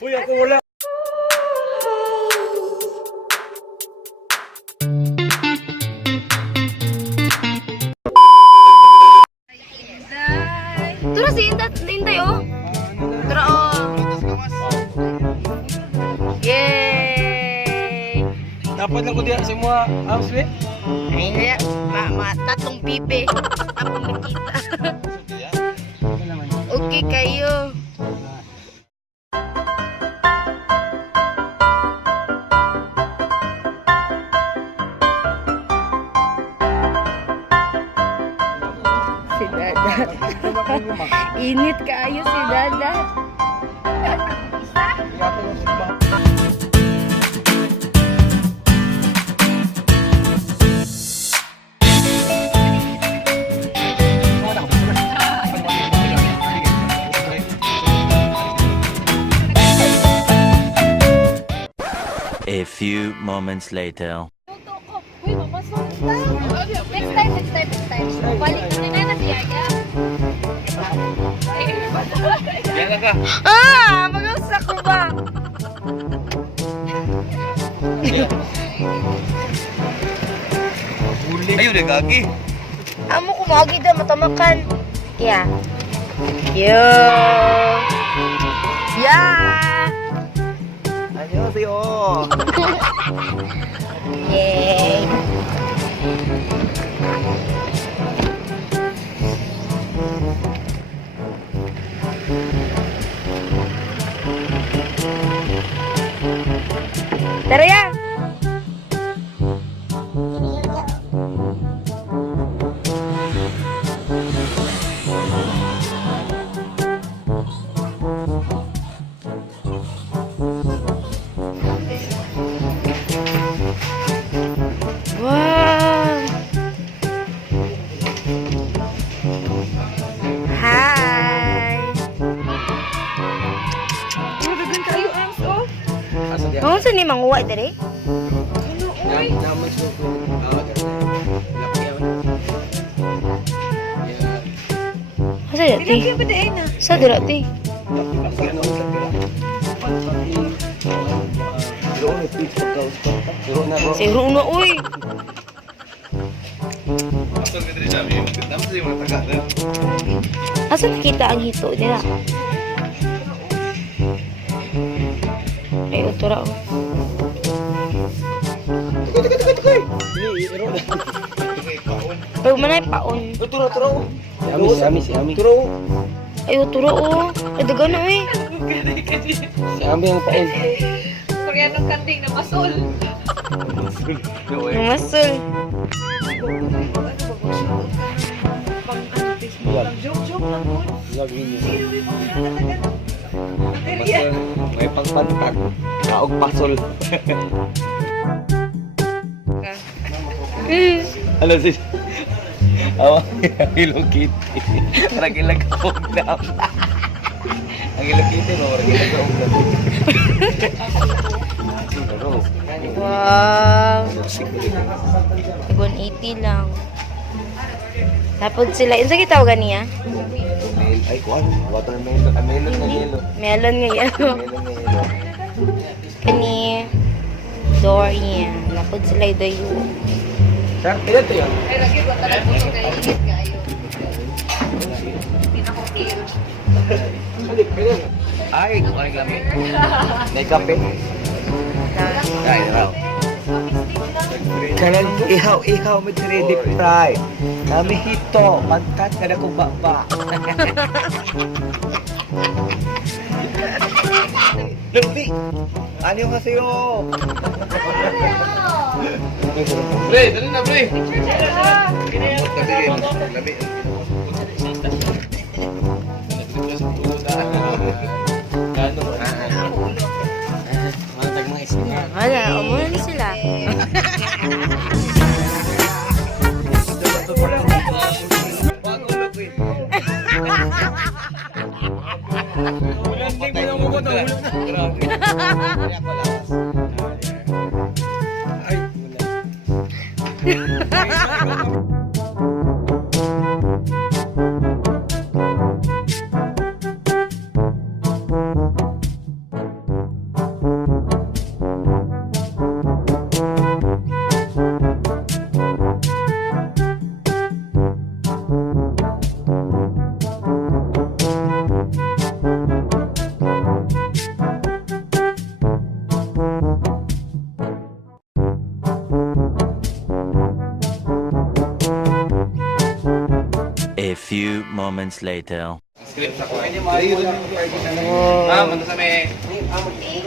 Uy, ako wala. Tura si Inday oh. Tura oh. Yay! Dapat lang ko diya sa mga house eh. Ay na, tatong pipe. Ako nakita. Okay kayo. Si Dada. Init kaayo si Dada. A few moments later. Uy, mapasok tayo. Next time. Balik na na si Yaya. Yan ka. Ah! Mag-usa ko ba? Ayun na gagi. Amo kumagi da matamakan. Kaya. Yo. Yeah. Annyeonghaseyo. Yay. Tara ya. Wow. Hi. Dagan kayo arms oh. Asa diya? Kung saan ni manguwa dere? Naman so ko. Laki yan. Asa dati? Kaya ba dai na? Sa dati? Laki ano sa pila. Doon ay pitch pagkaus pa. Pero na ro. Si Runo uy. Pasal ka diri sa amin. Dapat sa mga taga. Asa nakita ang hito nila? Ay, utura oh. Tukoy. Ni iro na. Pag manay paon. Turo. Si Ami. Turo. Ay, utura oh. Ay, daga na eh. Si Ami ang paon. Koreanong kanding na masol. Ang masul. Joke lang po. Lagi niyo. Material. May pangpantag. Kaog pasol. Ano si Awa, Hello Kitty. Parang ilagaog na. Ang Hello Kitty, parang ilagaog na. Wow. 180 lang. Tapos sila, yung sakit tawag niya? Ay, kuan. Watermelon. Melon na yelo. Melon nga yan. Melon na yelo. Kani, Dorian. Tapos sila yung Sir, ilan to yun? Ay, lagi ba talaga po kay init kayo. Hindi na ko care. Ay, kuan ang lamig. May kape. Ay, raw. Kanang ihaw mo ready fry. Kami hito, pagkat kada ko baba. Lumbi. Ano yung kasi yo? Bre, dali na bre. Labi. wala, umulan na sila. moments later. Ma'am, ano sa may?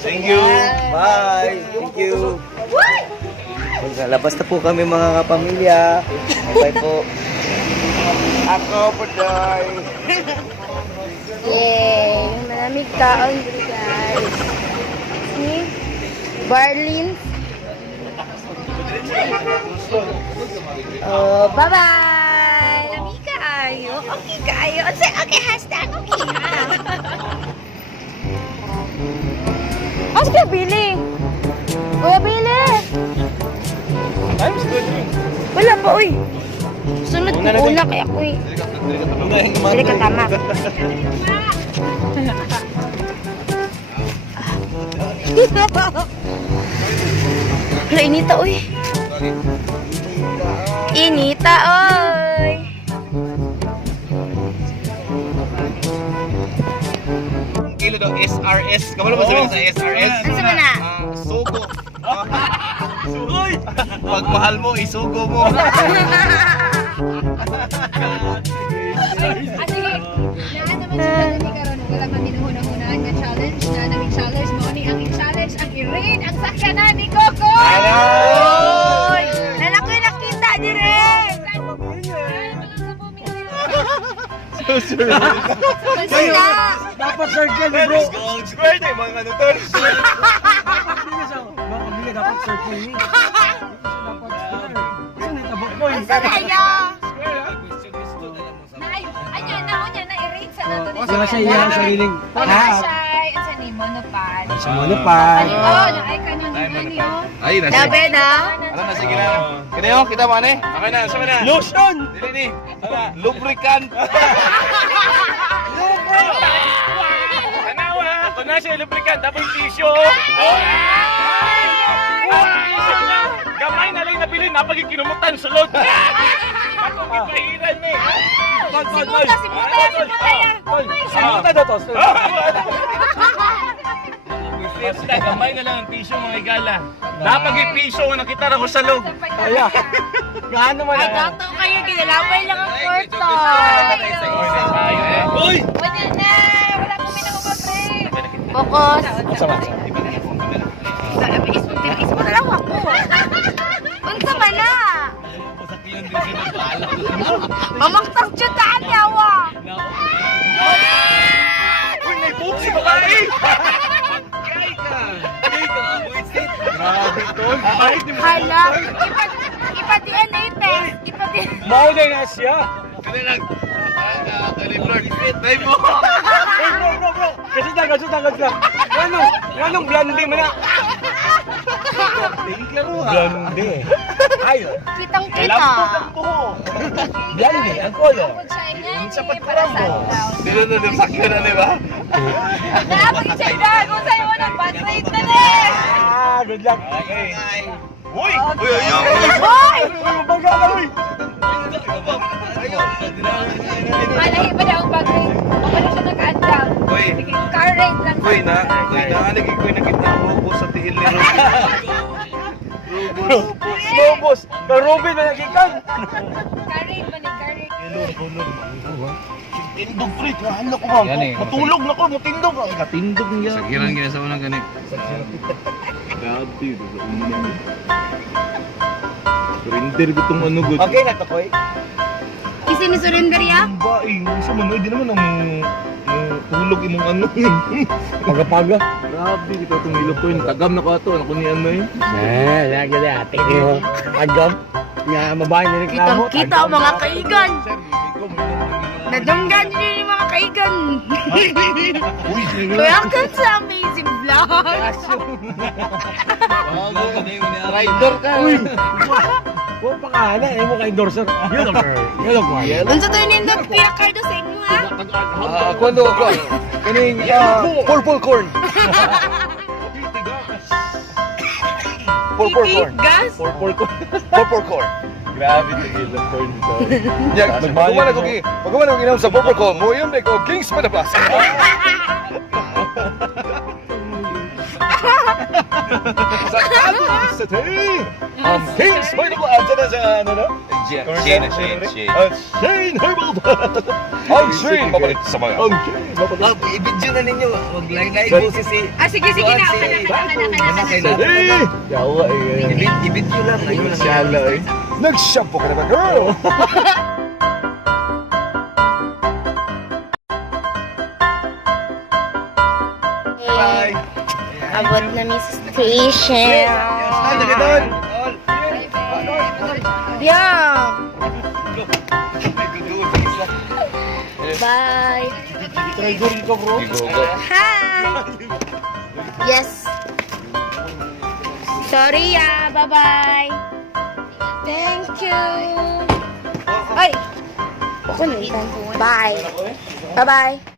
Thank you. Bye. Thank you. Labas na po kami mga kapamilya. Bye po. Ako po, Joy. Yay! Malamig kaon dito, guys. Ni Barlin. Oh, bye-bye! Lamig kaayo. Okay kaayo. Okay, hashtag okay ha. Kuya Billy! Kuya Billy! Time's good. Wala pa, uy. Sunod ko una kaya ko eh. Dili ka tama. Hala, inita, uy. Inita, oy. Kilo daw, SRS. Kamalo ba sabihin sa SRS? Ano sabi na? Sugo. Uy! Pag mahal mo, isugo mo. Ah, sige. Naan naman si Dali karon wala man minuhuna-hunaan nga challenge na naming challenge mo ni ang challenge ang i-raid ang sakyanan ni Coco. Oy! Lalaki nakita din eh. Sila! Dapat circle ni bro. Let's go square na yung mga ano to. Dapat circle ni. Saan itabok mo yun? Saraya! Anya na i-raid sa nato ni. Sila siya iya ang sariling. Pasay at sa ni monopod. Sa monopod. Oh, na ay kanyo ni Nani oh. Ay, nasi. Labi na? Ano na, sige na. Kaya yun, kita mo, ane? Okay na, sama na. Lotion! Dili ni. Lubricant. Tanawa ha! Kung nasa lubricant, tapos tissue! Gamay na lang nabili, napagkikinumutan, sulod! Ako kipahiran eh! Simuta ya! Simuta daw to. Basta gamay na lang ang tissue mga igala. Napag-ipiso na kita na ko sa loob. Kaya. Gaano man Ay, ang... gato kayo, ginalabay lang ang kwarto. Uy! Wala na, wala ko minamapag-raid. Focus. Sama. Ismo na lang ako. Unsa man na? Mamaktas dyan taan yawa. Uy, may puksi ba ka eh? Grabe tol. Kahit di mo. Hala, ipa-DNA test. Maulay na siya. Kaya lang. Lord, try mo. Bro. Kasi tagad lang. Anong blondie mo na? Blondie. Ayo. Kitang-kita. Blondie, ang color. Pag siya nga, para sa daw. Dito na yung sakyo na, di ba? Napag-check na, kung sa'yo mo ng bad rate na din. Good luck. Uy! Hoy! Baga ka, uy. Malahi ba daw ang bad rate? Wala siya naka-down. Uy! Car rate lang. Uy, naalagay ko yung nakita ng robos sa tihil ni Lobos. Karubin na nagikan. Car rate ba ni car rate? Tindog pre, kahalo ko ba? Matulog na ko, matindog. Katindog niya. Sakiran kaya sa unang ganit. Surrender ko itong ano good. Okay na to, Koy. Kasi ni surrender ya? Ang baing, sa manoy, di naman ang tulog imong ano yun. Paga-paga. Grabe, kita itong ilog ko yun. Tagam na ko ito, ano ko ni ano yun. Lagi na ate niyo. Agam. Nga mabahay na reklamo. Kitang-kita ang mga kaigan. Nadunggan niyo yung mga kaigan. Welcome sa amazing vlog. Rider ka. Uy! Huwag pa ka na, mo ka endorser. Yellow card. Unsa to nindot Kuya Cardo sa inyo ha? Kwando ako. Kaning purple corn. Gas? Purple corn. Grabe yung ilog corn dito. Yeah, pagkuman ako inom sa purple corn, mo yun ko Kings Manabas. Sakado sa ting! Ang King's Pineapple. Ansa na sa ano no? Shane. Shane Herbal. Ang Shane. Mabalik sa mga. Ang Shane. Ma'am, i-video na ninyo. Huwag lang po si... Sige, na. Eh! Yawa eh. I-video lang. Ayun lang. Shala eh. Nag-shampoo ka na ba, girl? Bye. Abot na mi sa station. Ano ka doon? Yeah. Bye. Hi. Yes. Sorry bye-bye. Thank you. Ay. Ako na. Bye. Bye-bye.